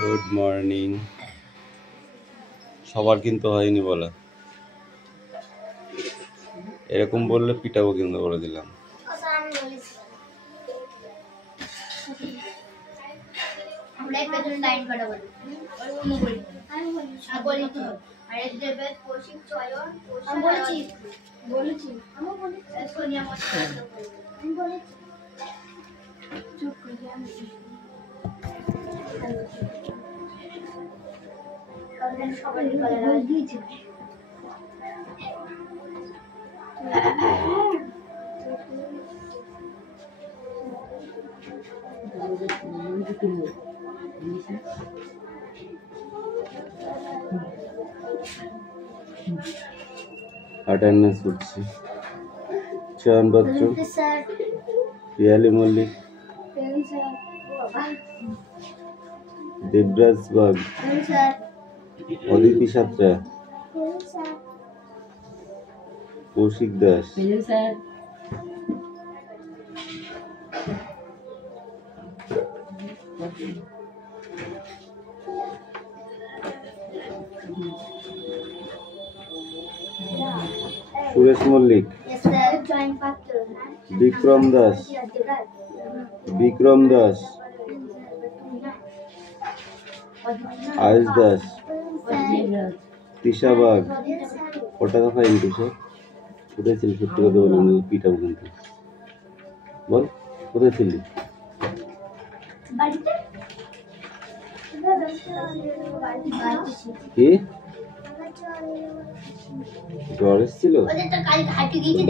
Good morning. সবার কিন্তু হয়নি বলা, এরকম বললে পিটাবো কিন্তু বলে দিলাম। अटेंडेंस করছি। চয়ন পাত্র, পিয়ালি মল্লিক, দেবরাজ বাগ, অদিতি সাত্রা, কৌশিক দাস, সুরেশ মল্লিক, বিক্রম দাস, আয়ুষ দাস, তৃষা বাগ। কত টাকা ফাইন দিছো? কোথায় ছিলি? সত্যি কথা বলুন, পিটাবো কিন্তু। বল কোথায় ছিলি? কি জ্বর এসেছিল?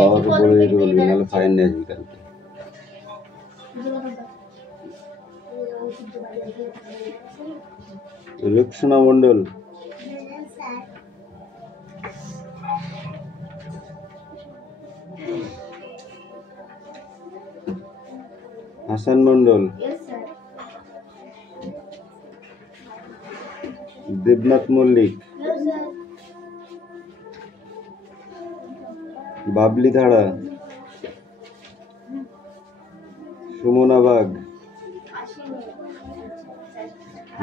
বাবাকে বলে দিতে বলবি, নাহলে ফাইন নিয়ে আসবি কালকে। রুকসানা মন্ডল, হাসান মন্ডল, দেবনাথ মল্লিক, বাবলি ধারা, সুমনা বাগ,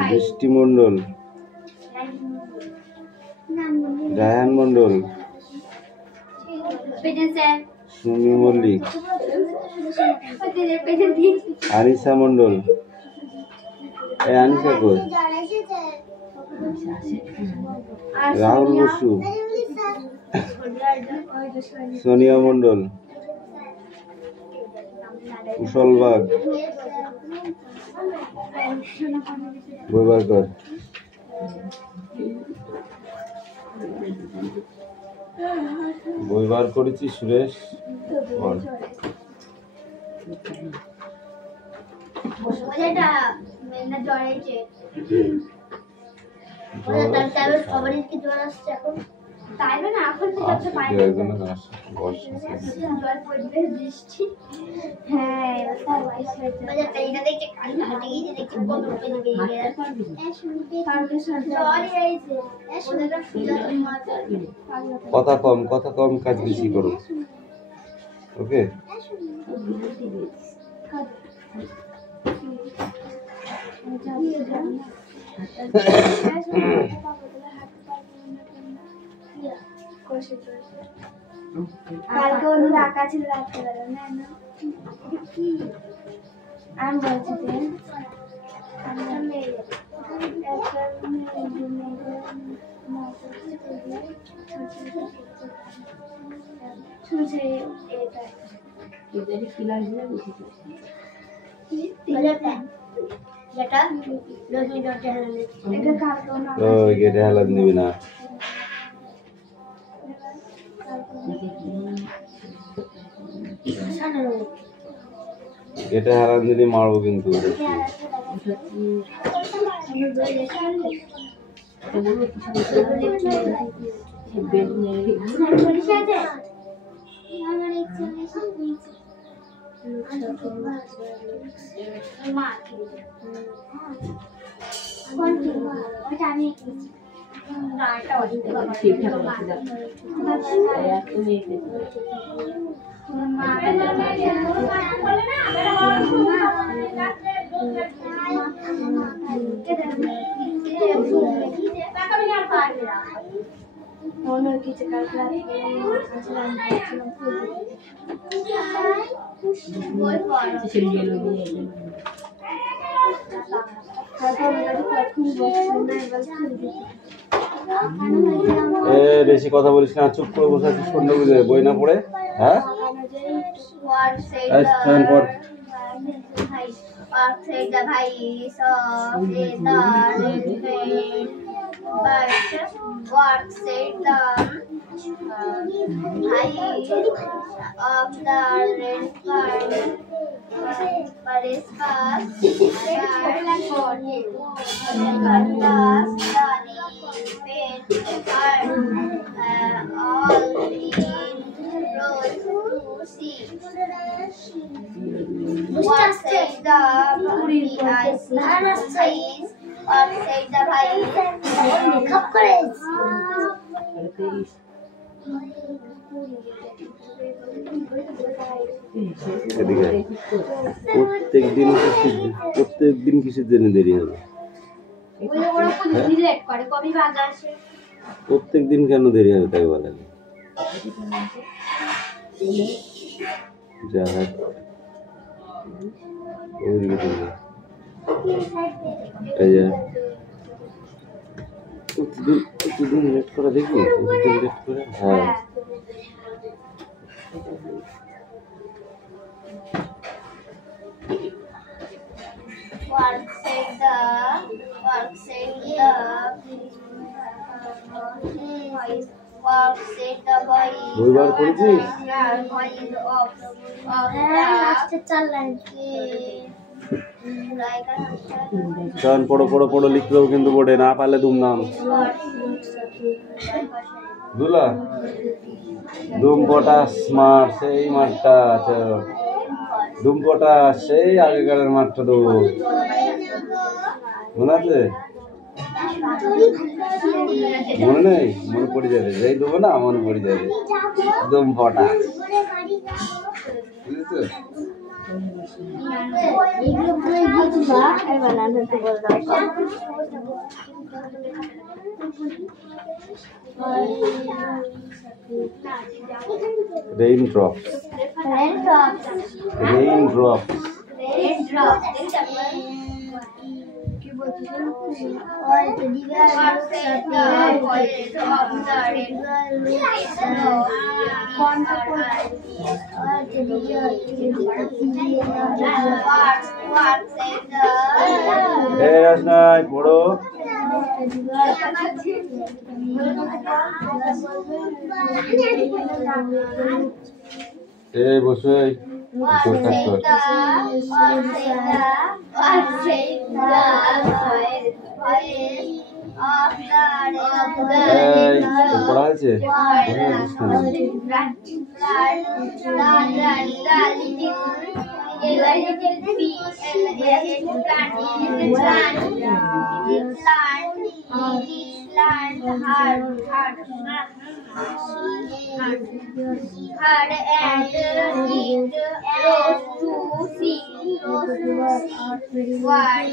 বৃষ্টি মন্ডল, রায়হান মন্ডল, সুমি মল্লিক, আনিসা মন্ডল। আনিসা কই? রাহুল বসু, সোনিয়া মন্ডল, কুশল বাগ, বইবারকর, বই বার করেছি। সুরেশ বল। কথা কম, কাজ বেশি করো। ওকে, কালকে ওর রাখা ছিল রাত্রেবেলা, না না আমি বলছি যে হেলাদ নিবি না। এটা হারান দিলে মারবো কিন্তু। ঠিকঠাক আছে দাও তুমি বেশি কথা বলিস না, চুপ করে বসে আছিস কোন বুঝে বই না পড়ে? হ্যাঁ What said the height of the red bird? But is fast all in rows to see. What said the eyes? What said the eyes? প্রত্যেক দিন কিসের জন্য দেরি হবে? প্রত্যেক দিন কেন দেরি হবে তাই বলেন? যা প্রতিদিন লেট করা দেখি, প্রতিদিন লেট করে। হ্যাঁ দুইবার করেছিস? কারণ পড়ো পড়ো পড়ো লিখতে হবে কিন্তু বোর্ডে, না পারলে দুমদাম দুলা দুম পটাশ মাঠ, সেই মাঠটা আছে দুম পটাশ, সেই আগেকারের মাঠটা তো মনে আছে? মনে নেই? মনে পড়ে যাবে, এই দেবো না মনে পড়ে যাবে দুম পটাশ, বুঝেছো? Raindrops. পড়ো এই বসে পড়া আছে hard and it rose to see what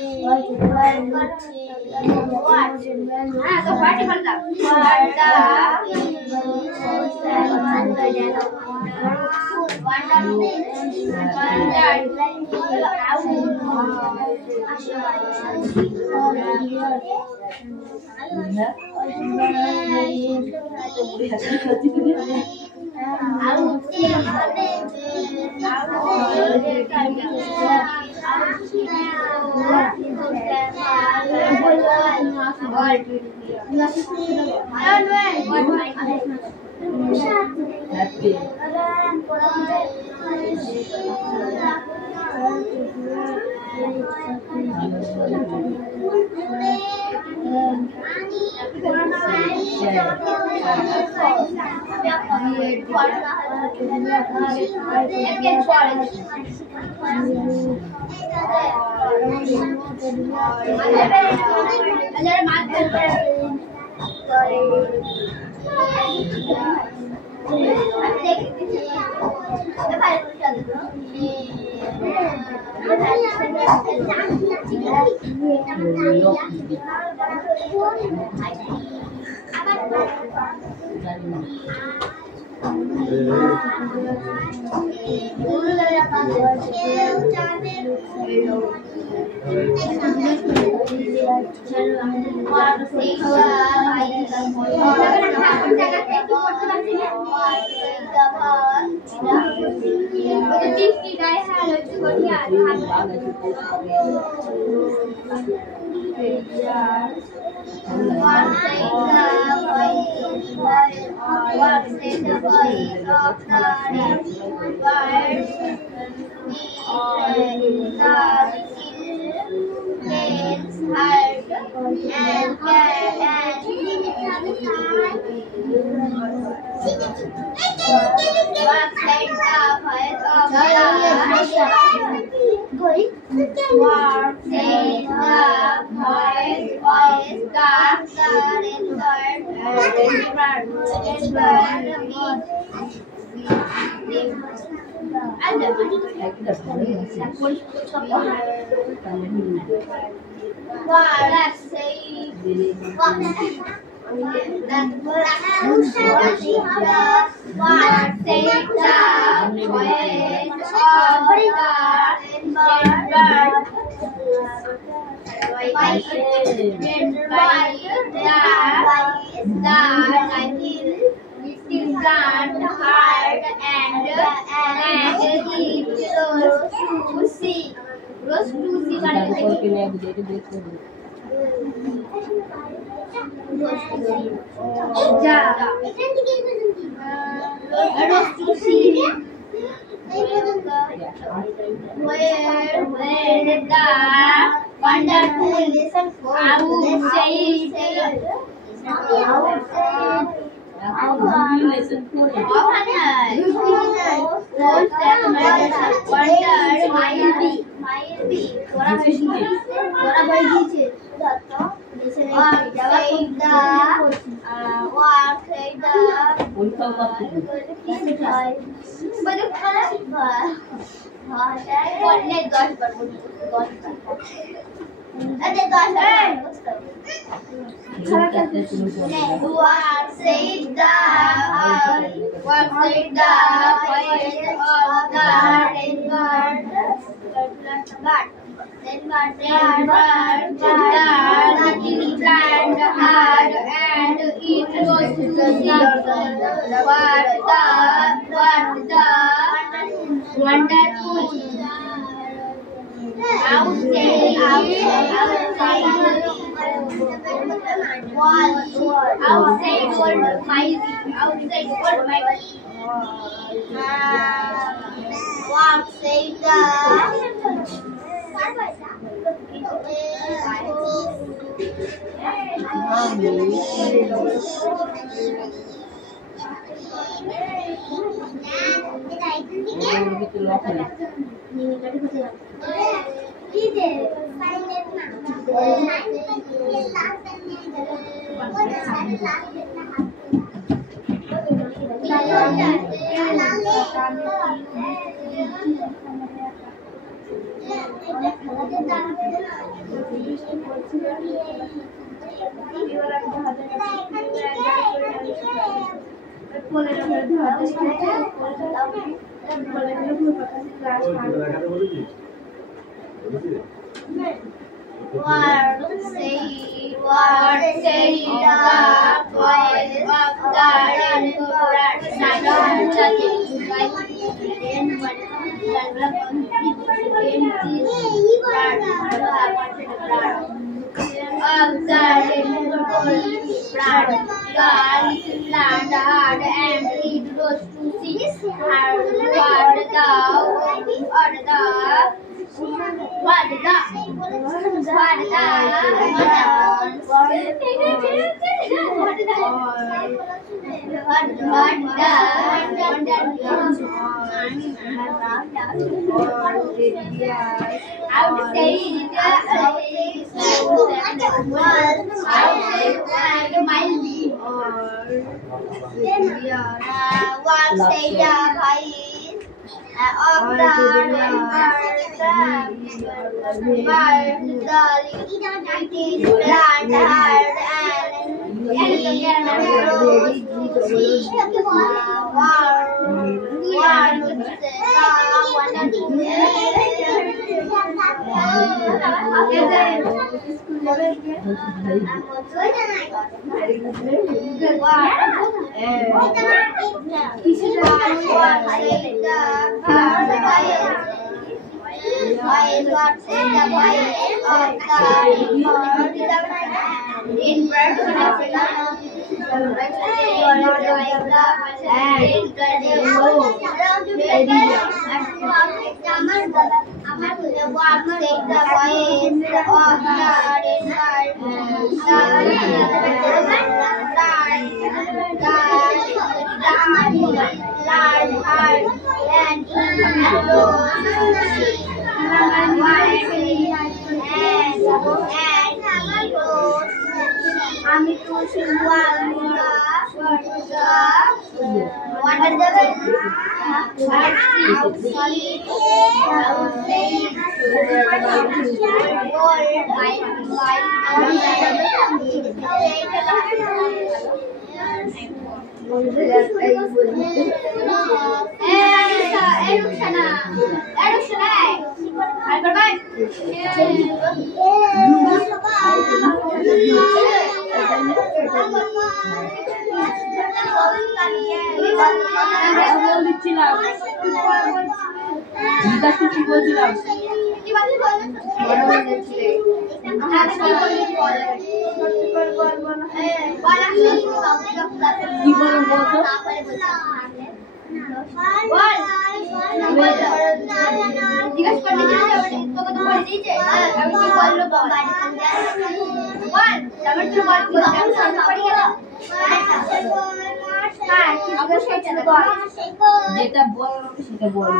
যেটা বল সেটা বল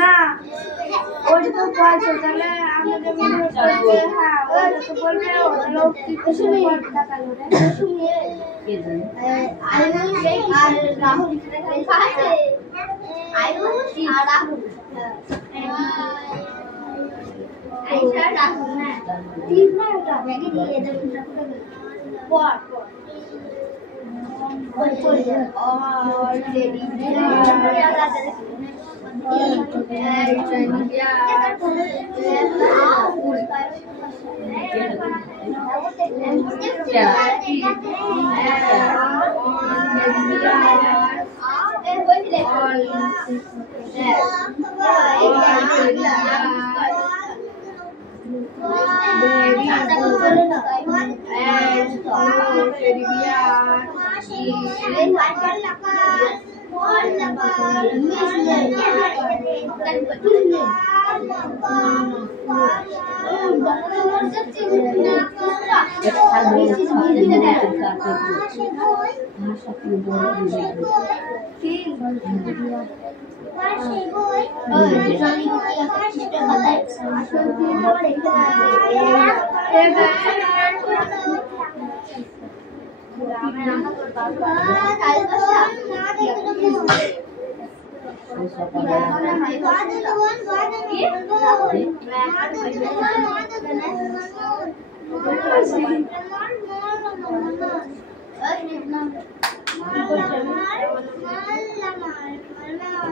না ওটা তো বলছো তাহলে আমরা যখন বলবে হ্যাঁ ওটা তো বলবে লোক কি কিছু টাকা লোরে আর রাহুল আছে আর রাহুল আইসা রাহুল না তিন না ওটা ব্যাগে দিয়ে এদের পর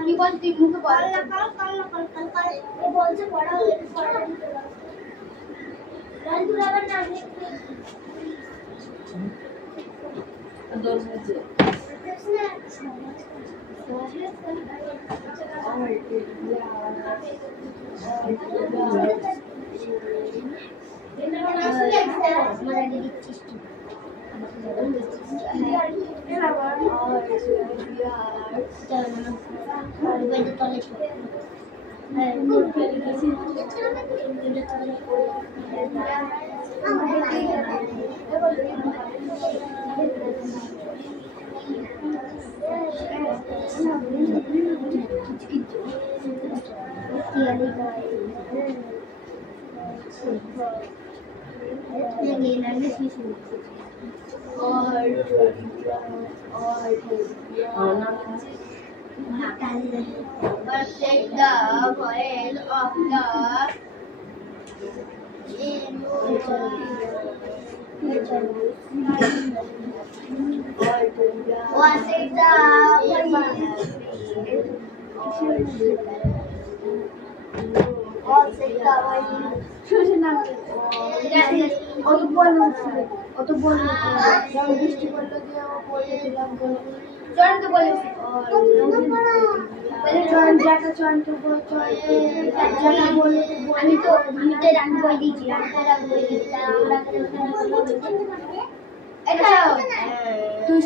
কি বলতি মুখে বল এ বলছে পড়া হয়ে রাজুর আবার নাম লিখতে Take the voice of the was it the অত বড় যেমন বৃষ্টি পড়লো যে বলে দিলাম চয়ন তো বলেছি আমি তো রান বই দিয়েছি তুই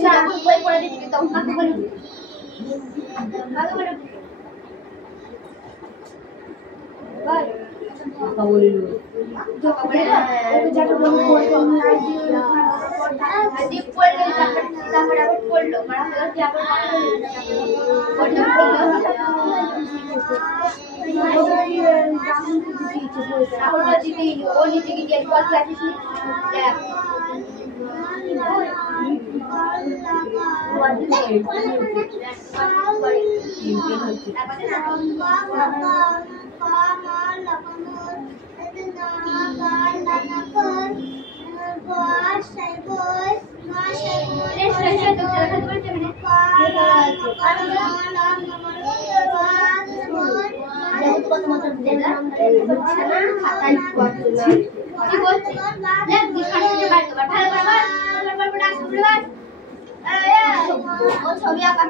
বই পড়ে দিচ্ছি তখন কাকে বলে ছবি আঁকা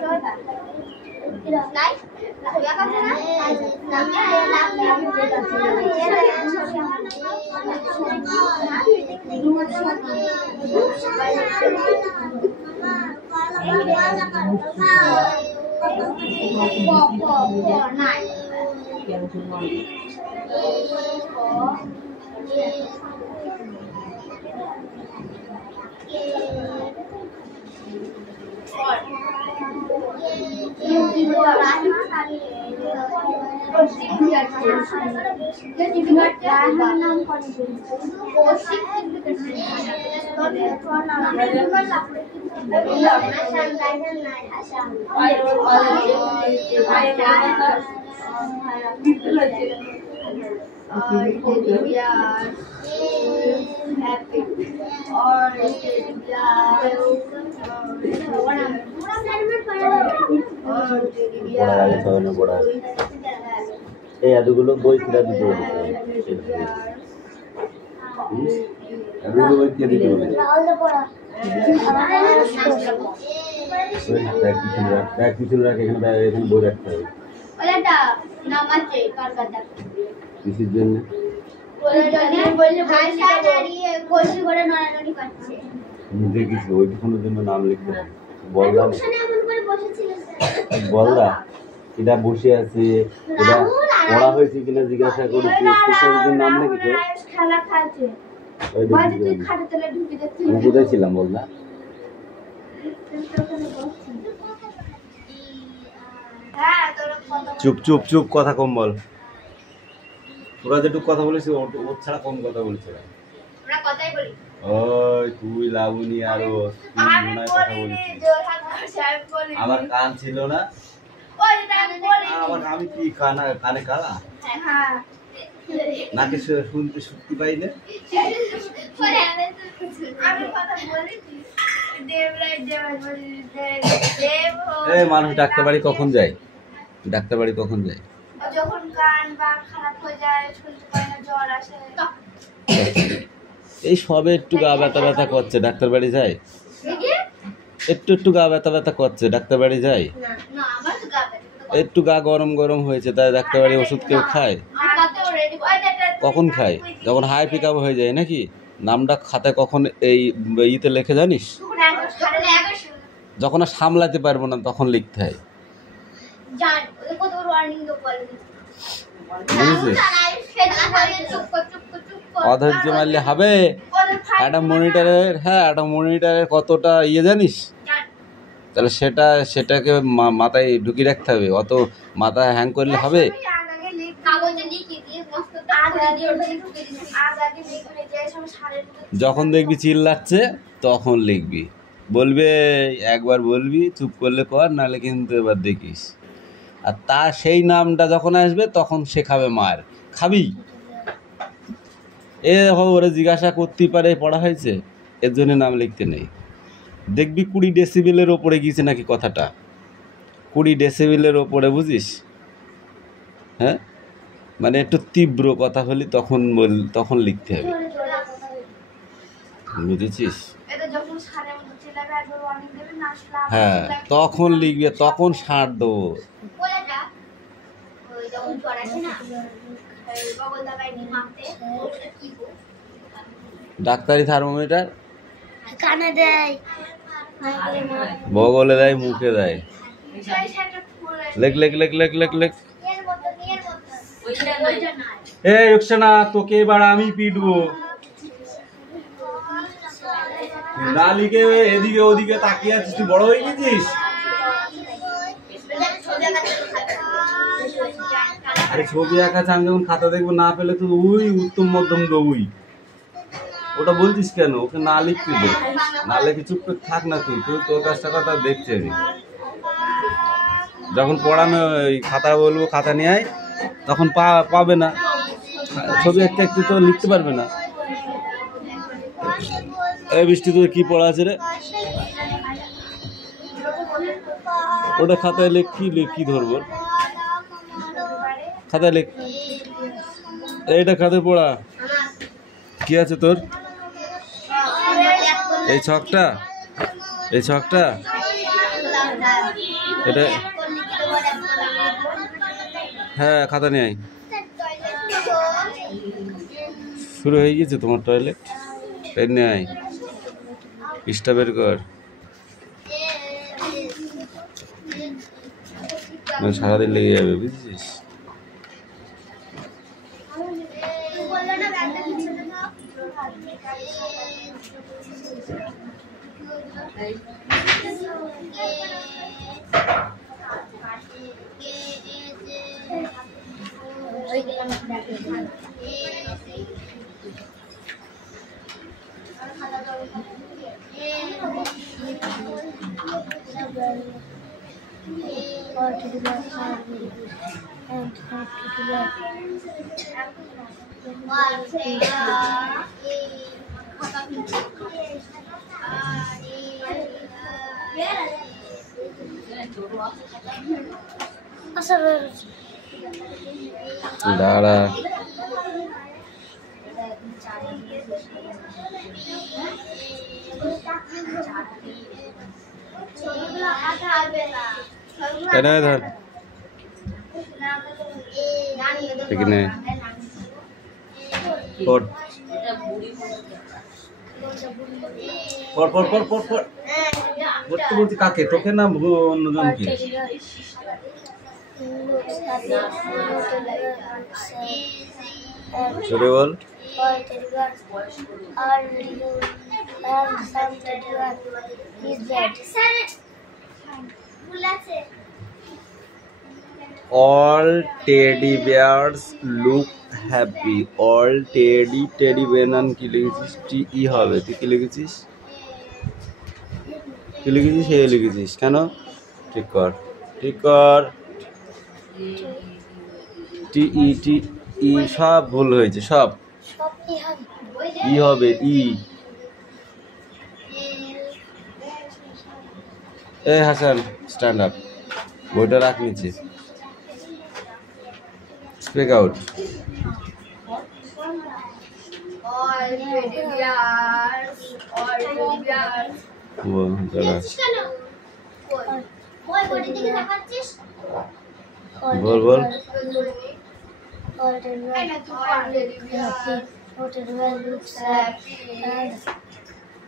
এই এতগুলো বই কিনা দিতে বলেছে এতগুলো বই কিনে দিতে বলেছে ব্যাগ পিছনে রাখ এখানে এখানে বই রাখতে হবে কিসের জন্য দেখিস ওইখানের জন্য নাম লিখতে হবে বলরা এটা বসে আছে এটা পড়া হয়েছে কিনা জিজ্ঞাসা করেছি নাম লিখেছে কোথায় ছিলাম বল না চুপ চুপ চুপ কথা কম বল তোরা যেটুকু কথা বলেছি ওর ছাড়া কম কথা বলছে ওই তুই লাবণী আরো কথা বলছিস আমার কান ছিল না আমি কি কানে কালা নাকি শুনতে শক্তি পাই না মানুষ ডাক্তার বাড়ি কখন যায় ডাক্তার বাড়ি কখন যায় যখন কান বা খারাপ হয়ে যায় শুনতে পায় না জ্বর আসে এই সবে একটু গা ব্যথা ব্যথা করছে ডাক্তার বাড়ি যায় একটু একটু গা ব্যথা ব্যথা করছে, ডাক্তার বাড়ি যাই? না আমার তো গা ব্যথা। একটু গা গরম গরম হয়েছে, তাই ডাক্তার বাড়ি ওষুধ কেউ খায়? আমার গাতেও রেডি কখন খায়? যখন হাই পিক আপ হয়ে যায় নাকি? নামটা খাতায় কখন এই ইতে লিখে জানিস? যখন আর সামলাতে পারবো না তখন লিখতে হয়, জান ওদের কত বড় ওয়ার্নিং দেব বলে বুঝেছিস? অধৈর্য মারলে হবে? একটা মনিটরের, হ্যাঁ একটা মনিটরের কতটা ইয়ে জানিস? তাহলে সেটাকে মাথায় ঢুকিয়ে রাখতে হবে, অত মাথায় হ্যাং করলে হবে? যখন দেখবি চিল্লাচ্ছে তখন লিখবি, বলবে একবার বলবি, চুপ করলে কর, নাহলে কিন্তু এবার দেখিস। আর সেই নামটা যখন আসবে তখন শেখাবে মার, খাবি। ওরা জিজ্ঞাসা করতেই পারে পড়া হয়েছে, এর জন্য নাম লিখতে নেই। দেখবি 20 ডেসিবেলের ওপরে গিয়েছে নাকি কথাটা, 20 ডেসিবেলের ওপরে, বুঝিস? হ্যাঁ, মানে একটু তীব্র কথা হলে তখন লিখতে হবে, বুঝেছিস? হ্যাঁ তখন লিখবে, তখন সার দেবো। ডাক্তারি থার্মোমিটার কানে দেয়, বগলে দেয়, মুখে দেয়। লেখ লেখ লেখ লেখ লেখ লেখ। এই রুকসানা, তোকে এবার আমি পিটবো। না লিখে এদিকে ওদিকে তাকিয়ে আছিস, তুই বড় হয়ে গেছিস? আরে ছবি আঁকাছে, আমি যখন খাতা দেখবো না পেলে তো ওই উত্তম মধ্যম দবুই, ওটা বলছিস কেন? ওকে না লিখতে দে, না লিখে চুপ করে থাক না, তুই তোর কাজটা কথা দেখতে হবে। যখন পড়ানো খাতা বলবো খাতা নিয়ে আয়, তখন পাবে না, ছবি একটা একটু তো লিখতে পারবে না। এই বৃষ্টি, তোর কি পড়া আছে রে? ওটা খাতায় লেখ, কি ধরবো? খাতায় লেখ। এইটা খাতায় পড়া কি আছে তোর? এই ছকটা এটা, হ্যাঁ খাতা নিয়ে আয়। শুরু হয়ে গেছে তোমার টয়লেট, পেন নিয়ে আয়, ইস্টা বের কর। সারাদিন লেগে যাবে, বুঝছিস? দাঁড়া, ধর এখানে পড় পড় পড় পড় পড় পড়। পড়তে বলছি কাকে, তোকে না অন্যজনকে? জোরে বল। All teddy bears look happy. All teddy bear কি লিখেছিস? টি হবে, তুই কি লিখেছিস? কি লিখেছিস? হে লিখেছিস কেন? ঠিক কর টি সব ভুল হয়েছে, সব ই হবে, ই। এ হাসান, স্ট্যান্ড আপ, বইটা রাখ নিচে, speak out. all teddy bears দাঁড়া বল বল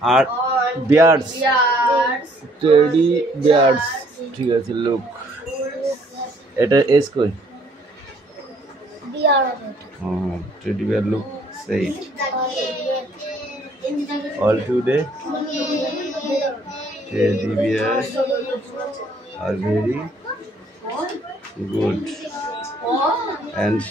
আর বিয়ার্স টেডি বিয়ার্স ঠিক আছে লুক এটা এস কই হ্যাঁ টেডি বিয়ার লুক সেই all today teddy bears are very good and